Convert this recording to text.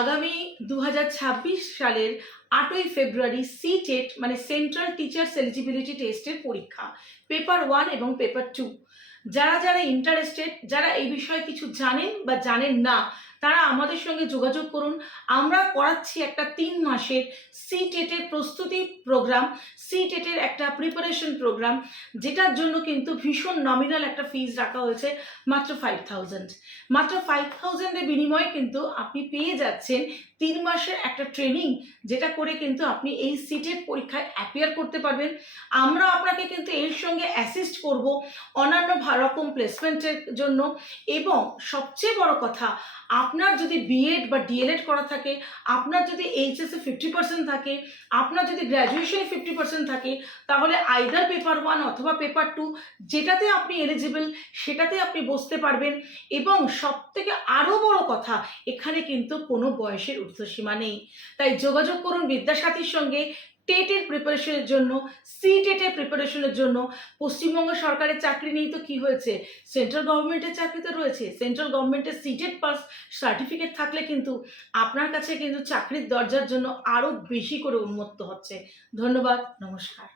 আগামী 2026 সালের 8ই ফেব্রুয়ারি সিটেট মানে সেন্ট্রাল টিচার্স এলিজিবিলিটি টেস্টের পরীক্ষা পেপার 1 এবং পেপার 2। যারা যারা ইন্টারেস্টেড, যারা এই বিষয়ে কিছু জানেন বা জানেন না, তারা আমাদের সঙ্গে যোগাযোগ করুন। আমরা করাচ্ছি একটা 3 মাসের সিটেটের প্রস্তুতি প্রোগ্রাম, সিটেটের একটা প্রিপারেশন প্রোগ্রাম, যেটার জন্য কিন্তু ভীষণ নমিনাল একটা ফিজ রাখা হয়েছে, মাত্র 5000। মাত্র 5000-এর বিনিময়ে কিন্তু আপনি পেয়ে যাচ্ছেন 3 মাসের একটা ট্রেনিং, যেটা করে কিন্তু আপনি এই সিটেট পরীক্ষায় অ্যাপিয়ার করতে পারবেন। আমরা আপনাকে কিন্তু এর সঙ্গে অ্যাসিস্ট করব অন্যান্য রকম প্লেসমেন্টের জন্য। এবং সবচেয়ে বড় কথা, আপনার যদি বিএড বা ডিএলএড করা থাকে, আপনার যদি এইচএসে 50% থাকে, আপনার যদি গ্র্যাজুয়েশনে 50% থাকে, তাহলে আইদার পেপার 1 অথবা পেপার 2 যেটাতে আপনি এলিজিবল সেটাতে আপনি বসতে পারবেন। এবং সব থেকে আরও বড় কথা, এখানে কিন্তু কোনো বয়সের ঊর্ধ্বসীমা নেই। তাই যোগাযোগ করুন বিদ্যাসাথীর সঙ্গে টেটের প্রিপারেশনের জন্য, সিটেটের প্রিপারেশনের জন্য। পশ্চিমবঙ্গ সরকারের চাকরি নেই তো কি হয়েছে, সেন্ট্রাল গভর্নমেন্টের চাকরি তো রয়েছে। সেন্ট্রাল গভর্নমেন্টের সিটেট পাস সার্টিফিকেট থাকলে কিন্তু আপনার কাছে কিন্তু চাকরির দরজার জন্য আরও বেশি করে উন্মুক্ত হচ্ছে। ধন্যবাদ, নমস্কার।